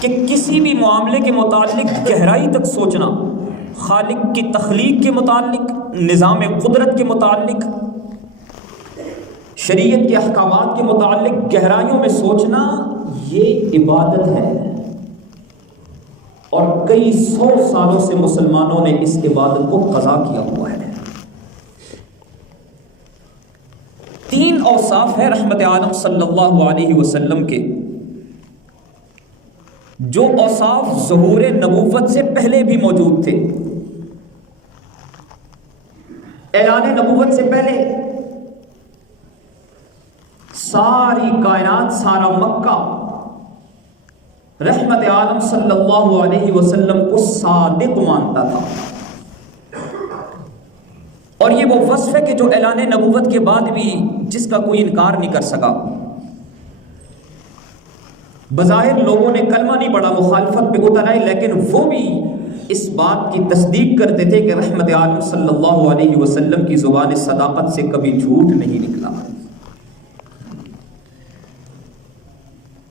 کہ کسی بھی معاملے کے متعلق گہرائی تک سوچنا، خالق کی تخلیق کے متعلق، نظام قدرت کے متعلق، شریعت کے احکامات کے متعلق گہرائیوں میں سوچنا، یہ عبادت ہے۔ اور کئی سو سالوں سے مسلمانوں نے اس عبادت کو قضا کیا ہوا ہے۔ 3 اوصاف ہے رحمت عالم صلی اللہ علیہ وسلم کے، جو اوصاف ظہور نبوت سے پہلے بھی موجود تھے۔ اعلان نبوت سے پہلے ساری کائنات، سارا مکہ رحمت عالم صلی اللہ علیہ وسلم کو صادق مانتا تھا، اور یہ وہ وصف ہے کہ جو اعلان نبوت کے بعد بھی جس کا کوئی انکار نہیں کر سکا۔ بظاہر لوگوں نے کلمہ نہیں پڑھا، مخالفت پہ اتر آئے، لیکن وہ بھی اس بات کی تصدیق کرتے تھے کہ رحمت عالم صلی اللہ علیہ وسلم کی زبان صداقت سے کبھی جھوٹ نہیں نکلا۔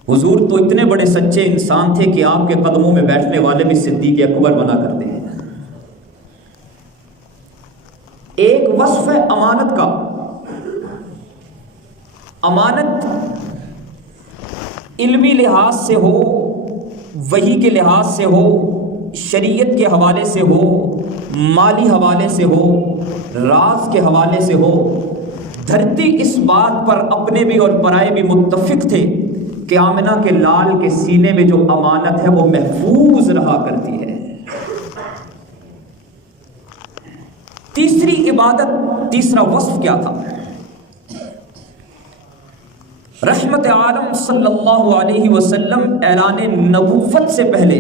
حضور تو اتنے بڑے سچے انسان تھے کہ آپ کے قدموں میں بیٹھنے والے بھی صدیق اکبر بنا کرتے ہیں۔ ایک وصف ہے امانت کا۔ امانت علمی لحاظ سے ہو، وحی کے لحاظ سے ہو، شریعت کے حوالے سے ہو، مالی حوالے سے ہو، راز کے حوالے سے ہو، دھرتی اس بات پر اپنے بھی اور پرائے بھی متفق تھے کہ آمنہ کے لال کے سینے میں جو امانت ہے وہ محفوظ رہا کرتی ہے۔ تیسری عبادت، تیسرا وصف کیا تھا؟ رحمت عالم صلی اللہ علیہ وسلم اعلان نبوت سے پہلے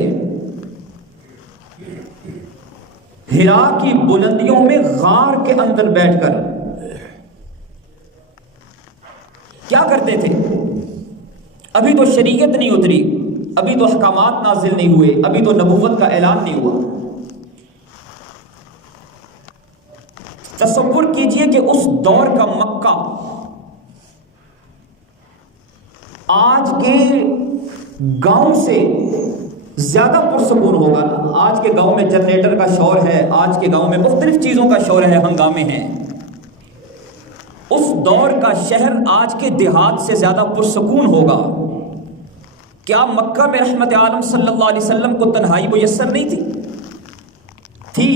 ہرا کی بلندیوں میں غار کے اندر بیٹھ کر کیا کرتے تھے؟ ابھی تو شریعت نہیں اتری، ابھی تو احکامات نازل نہیں ہوئے، ابھی تو نبوت کا اعلان نہیں ہوا۔ تصور کیجئے کہ اس دور کا مکہ آج کے گاؤں سے زیادہ پرسکون ہوگا نا۔ آج کے گاؤں میں جنریٹر کا شور ہے، آج کے گاؤں میں مختلف چیزوں کا شور ہے، ہنگامے ہیں۔ اس دور کا شہر آج کے دیہات سے زیادہ پرسکون ہوگا۔ کیا مکہ میں رحمت عالم صلی اللہ علیہ وسلم کو تنہائی میسر نہیں تھی؟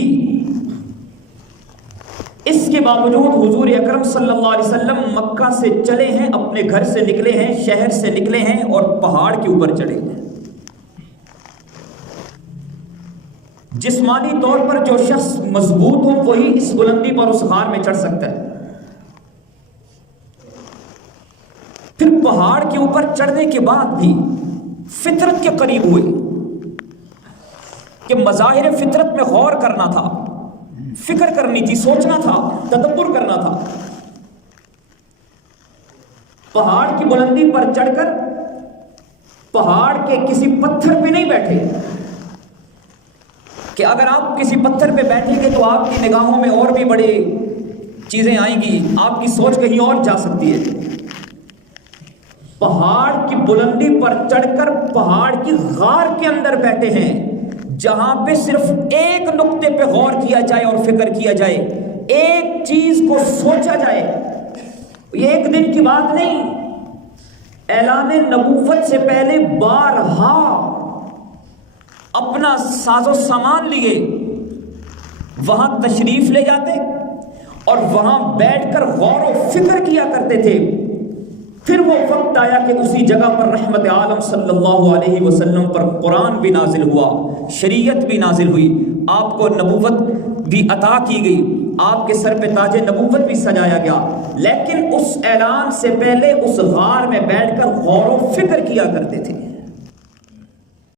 اس کے باوجود حضور اکرم صلی اللہ علیہ وسلم مکہ سے چلے ہیں، اپنے گھر سے نکلے ہیں، شہر سے نکلے ہیں اور پہاڑ کے اوپر چڑھے ہیں۔ جسمانی طور پر جو شخص مضبوط ہو وہی اس بلندی پر اس غار میں چڑھ سکتا ہے۔ پھر پہاڑ کے اوپر چڑھنے کے بعد بھی فطرت کے قریب ہوئے کہ مظاہر فطرت میں غور کرنا تھا، فکر کرنی تھی، سوچنا تھا، تدبر کرنا تھا۔ پہاڑ کی بلندی پر چڑھ کر پہاڑ کے کسی پتھر پہ نہیں بیٹھے کہ اگر آپ کسی پتھر پہ بیٹھیں گے تو آپ کی نگاہوں میں اور بھی بڑی چیزیں آئیں گی، آپ کی سوچ کہیں اور جا سکتی ہے۔ پہاڑ کی بلندی پر چڑھ کر پہاڑ کی غار کے اندر بیٹھے ہیں، جہاں پہ صرف ایک نقطے پہ غور کیا جائے اور فکر کیا جائے، ایک چیز کو سوچا جائے۔ یہ ایک دن کی بات نہیں، اعلان نبوت سے پہلے بارہا اپنا ساز و سامان لیے وہاں تشریف لے جاتے اور وہاں بیٹھ کر غور و فکر کیا کرتے تھے۔ پھر وہ وقت آیا کہ اسی جگہ پر رحمت عالم صلی اللہ علیہ وسلم پر قرآن بھی نازل ہوا، شریعت بھی نازل ہوئی، آپ کو نبوت بھی عطا کی گئی، آپ کے سر پہ تاج نبوت بھی سجایا گیا۔ لیکن اس اعلان سے پہلے اس غار میں بیٹھ کر غور و فکر کیا کرتے تھے۔